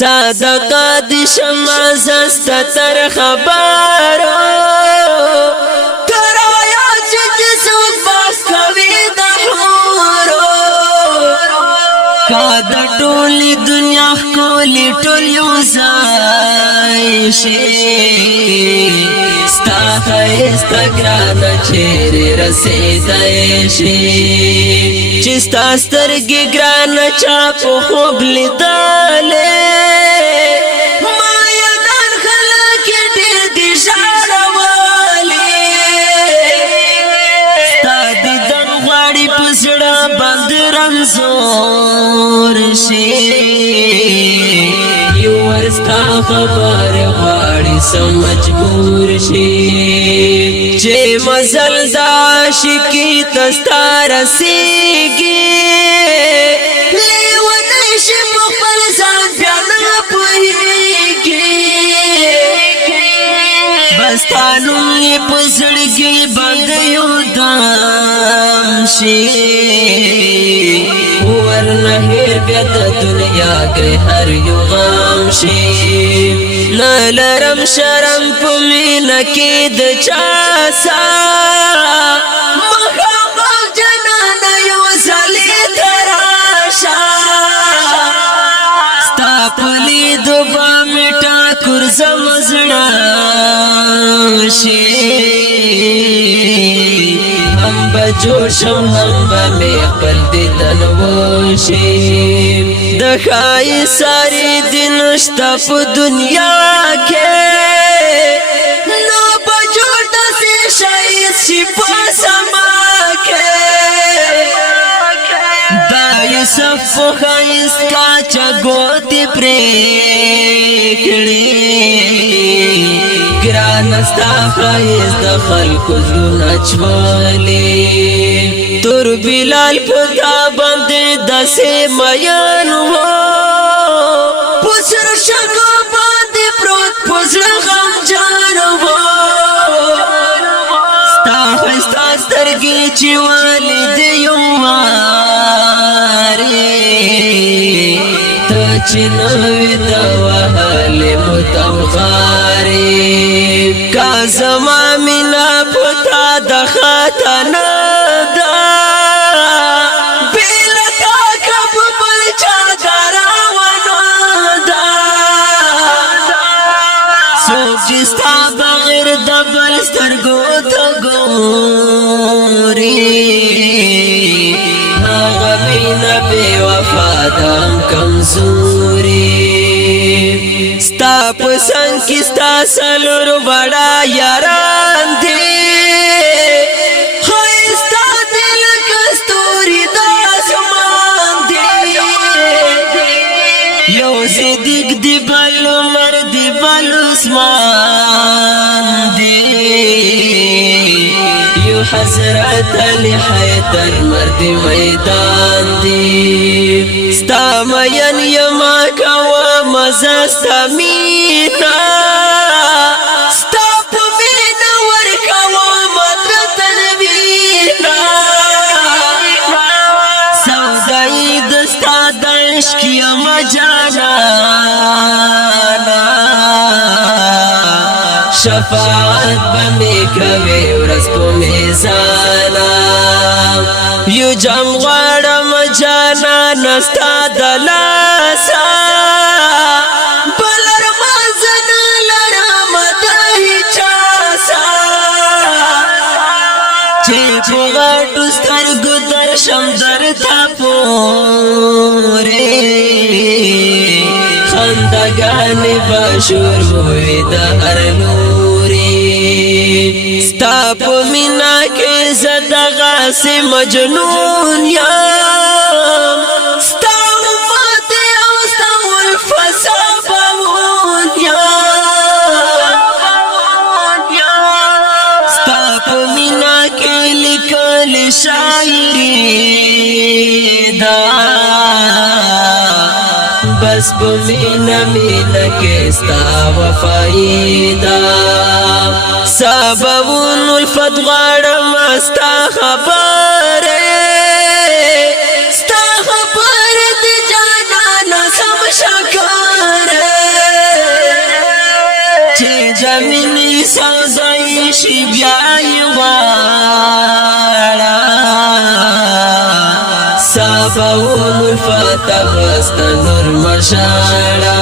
صدقه دي شمع زستا تر خبارو ترایا چه جسوک باس کوي د حورو کا د ټولی دنیا کولی ټول یو ځای شي ستا ښایست ګرانه چیرې رسېدی شي چې ستا سترګې ګرانه چا په خوب لیدلې مایدان خلک یې ډېر دي ژړولي ستا دیدن غواړي په زړه باندې رمزور شي یو ورستا خبر غواړي سم مجبور شي چې مزل د عاشقي تستا رسیږي لیونی شي په خپل ځان بیا نه پوهېږي بس تا نوم یې په زړګي باندې یودم شي ورنه هېر بیا د دنیا کې هر یو غم شي نه لرم شرم په مینه کې د چا سره مخامخ جنانه یو ځلې ته راشه ستا په لیدو به مې ټاکور زما زړه شي هم به جوړ شم هم به مې خپل دیدن وشي د ښایست ساری دې نشته په دنیا کې نو به جوړ داسې ښایست شي په سما کې دا یوسف په ښایست کاچه ګوتې پرې کړې ګرانه ستا ښایست د خلکو زړونه چولې تور بلال په تا باندې داسې مین و په سره شګو باندې پروت په زړه غمجن و ستا ښایسته سترګې چې ولیدې یو وارې ته چې نه وې د وهلې متمغارې کا زما مینه په تا د خطا نه ده بېله تا که په بل چا د روانه ده څوک چې ستا بغیر د بل سترګو ته ګوري هغه مینه بې وفا ده هم کمزوري ستا په څنګ کې ستا څلور وړه یاران دي ښایسته دي لکه ستوري د اسمان دي یو صدیق دی بل عمر دی بل عثمان دی یو حضرت علی حیدر مرد میدان دی ستا مین یما کوا مزه ستا مینا ستا په مینا ورکوا مدر تنوینا سودایی دستا د عشق یما جانانا شفاعت بمی کوي ورځ په میزانا یو جام غواړم جانانا ستا د لاسه بل ارمان نه لرم د هیچا چې په غټو سترګو درشم درته پورې خندګانې به شور وي د هر لوري ستا په مینا کې زه دغسې مجنون یم ستا امت او ستا الفسا بمون یم ستا په مینا کې لیکل شاعري ده بس په مینا مینا کې ستا وفایي ده سببون الفت غواړم ستا خبره ستا خبره د جانانه سم شکر شي بیا یې غواړه صفاون الفتح بست نور مشاړه